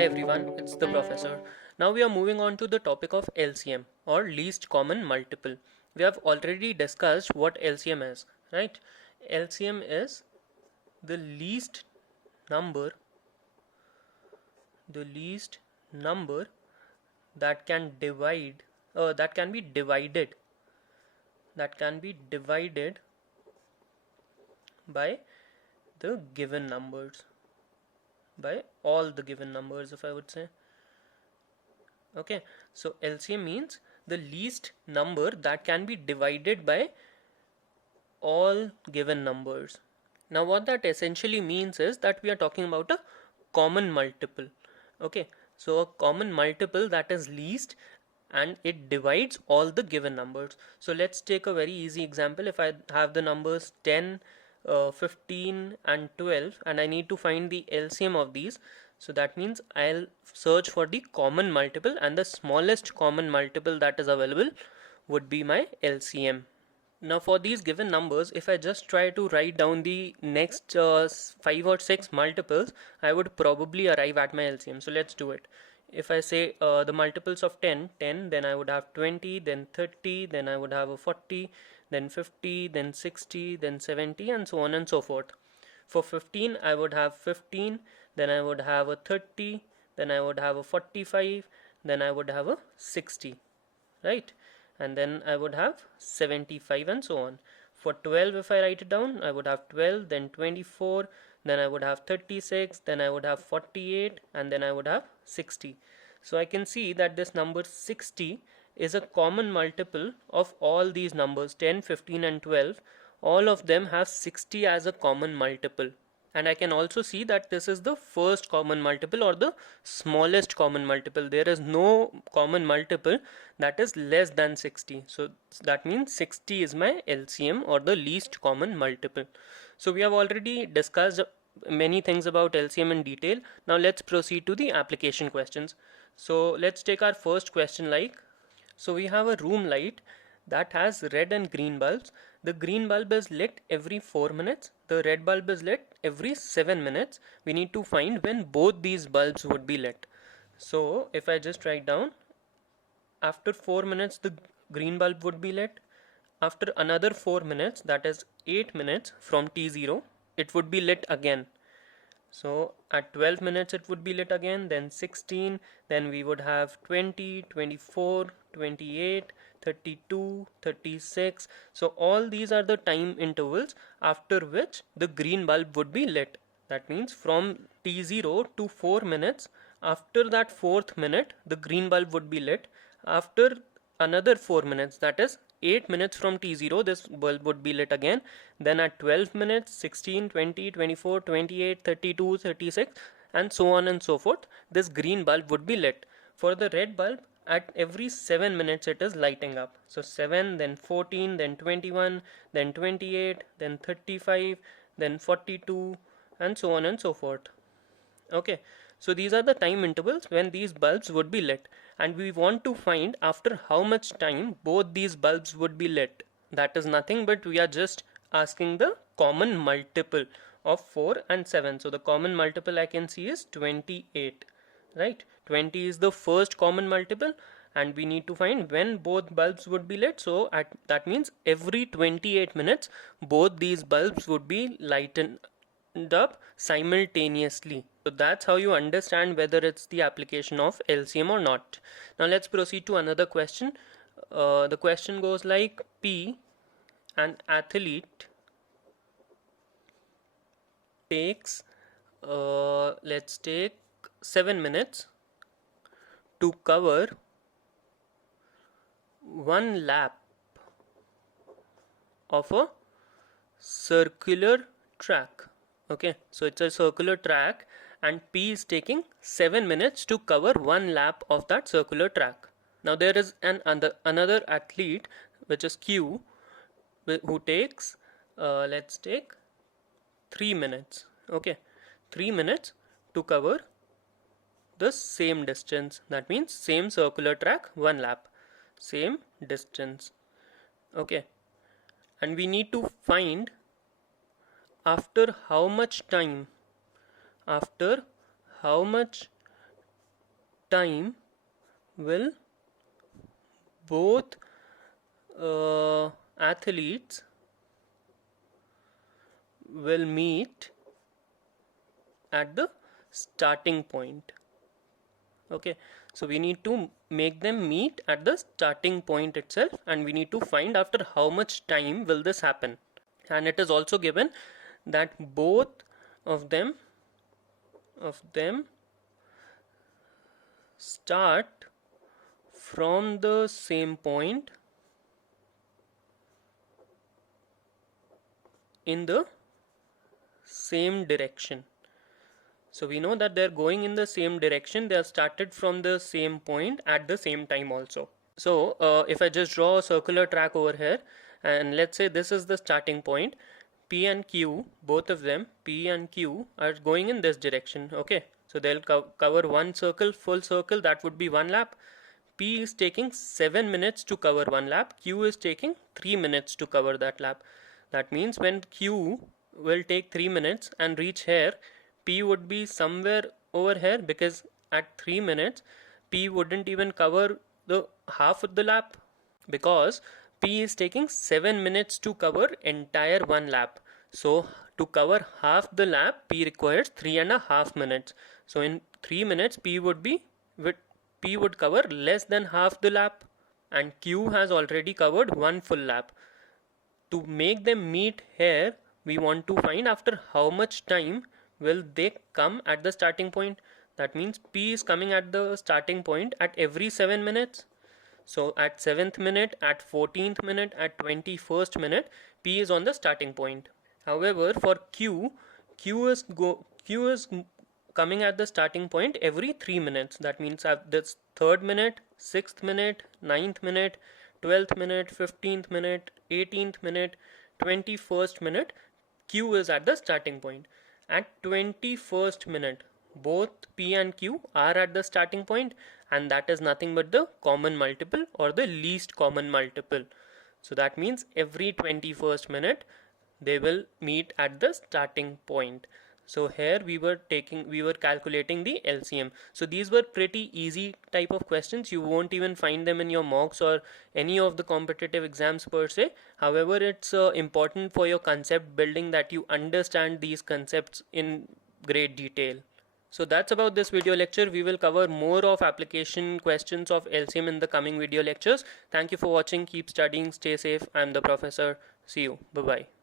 Hi everyone, it's the professor. Now we are moving on to the topic of LCM or least common multiple. We have already discussed what LCM is, right? LCM is the least number, the least number that can divide, that can be divided, that can be divided by the given numbers, by all the given numbers, if I would say. Okay, so LCM means the least number that can be divided by all given numbers. Now what that essentially means is that we are talking about a common multiple. Okay, so a common multiple that is least and it divides all the given numbers. So let's take a very easy example. If I have the numbers 10, 15 and 12 and I need to find the LCM of these, so that means I'll search for the common multiple, and the smallest common multiple that is available would be my LCM. Now for these given numbers, if I just try to write down the next 5 or 6 multiples, I would probably arrive at my LCM. So let's do it. If I say the multiples of 10, then I would have 20, then 30, then I would have a 40, then 50, then 60, then 70 and so on and so forth. For 15, I would have 15, then I would have a 30, then I would have a 45, then I would have a 60, right? And then I would have 75 and so on. For 12, if I write it down, I would have 12, then 24, then I would have 36, then I would have 48, and then I would have 60. So I can see that this number 60 is a common multiple of all these numbers 10, 15 and 12. All of them have 60 as a common multiple. And I can also see that this is the first common multiple or the smallest common multiple. There is no common multiple that is less than 60. So that means 60 is my LCM or the least common multiple. So we have already discussed many things about LCM in detail. Now let's proceed to the application questions. So let's take our first question like, so we have a room light that has red and green bulbs. The green bulb is lit every 4 minutes. The red bulb is lit every 7 minutes. We need to find when both these bulbs would be lit. So if I just write down, after 4 minutes the green bulb would be lit. After another 4 minutes, that is 8 minutes from T0, it would be lit again. So at 12 minutes it would be lit again, then 16, then we would have 20, 24, 28, 32, 36. So all these are the time intervals after which the green bulb would be lit. That means from T0 to 4 minutes, after that 4th minute the green bulb would be lit. After another 4 minutes, that is 8 minutes from T0, this bulb would be lit again. Then at 12 minutes, 16, 20, 24, 28, 32, 36 and so on and so forth, this green bulb would be lit. For the red bulb, at every 7 minutes it is lighting up. So 7, then 14, then 21, then 28, then 35, then 42 and so on and so forth. Okay, so these are the time intervals when these bulbs would be lit, and we want to find after how much time both these bulbs would be lit. That is nothing but we are just asking the common multiple of 4 and 7. So the common multiple I can see is 28, right? 20 is the first common multiple and we need to find when both bulbs would be lit. So that means every 28 minutes both these bulbs would be lightened up simultaneously. So that's how you understand whether it's the application of LCM or not. Now let's proceed to another question. The question goes like, P, an athlete takes, let's take 7 minutes to cover one lap of a circular track. Okay, so it's a circular track and P is taking 7 minutes to cover one lap of that circular track. Now there is another athlete, which is Q, who takes, let's take 3 minutes. Okay, 3 minutes to cover the same distance. That means same circular track, one lap, same distance. Okay, and we need to find after how much time time will both athletes will meet at the starting point. Okay, so we need to make them meet at the starting point itself, and we need to find after how much time will this happen. And it is also given that both of them start from the same point in the same direction. So we know that they're going in the same direction. They have started from the same point at the same time also. So if I just draw a circular track over here, and let's say this is the starting point, P and Q, both of them, P and Q, are going in this direction. Okay, so they'll cover one circle, full circle, that would be 1 lap. P is taking 7 minutes to cover 1 lap. Q is taking 3 minutes to cover that lap. That means when Q will take 3 minutes and reach here, P would be somewhere over here, because at 3 minutes P wouldn't even cover the half of the lap, because P is taking 7 minutes to cover entire 1 lap. So to cover half the lap, P requires 3.5 minutes. So in 3 minutes P would cover less than half the lap, and Q has already covered 1 full lap. To make them meet here, we want to find after how much time will they come at the starting point. That means P is coming at the starting point at every 7 minutes. So at 7th minute, at 14th minute, at 21st minute, P is on the starting point. However, for Q is coming at the starting point every 3 minutes. That means at this 3rd minute, 6th minute, 9th minute, 12th minute, 15th minute, 18th minute, 21st minute, Q is at the starting point. At 21st minute, both P and Q are at the starting point, and that is nothing but the common multiple or the least common multiple. So that means every 21st minute they will meet at the starting point. So here we were calculating the LCM. So these were pretty easy type of questions. You won't even find them in your mocks or any of the competitive exams per se. However, it's important for your concept building that you understand these concepts in great detail. So that's about this video lecture. We will cover more of application questions of LCM in the coming video lectures. Thank you for watching. Keep studying. Stay safe. I'm the professor. See you. Bye-bye.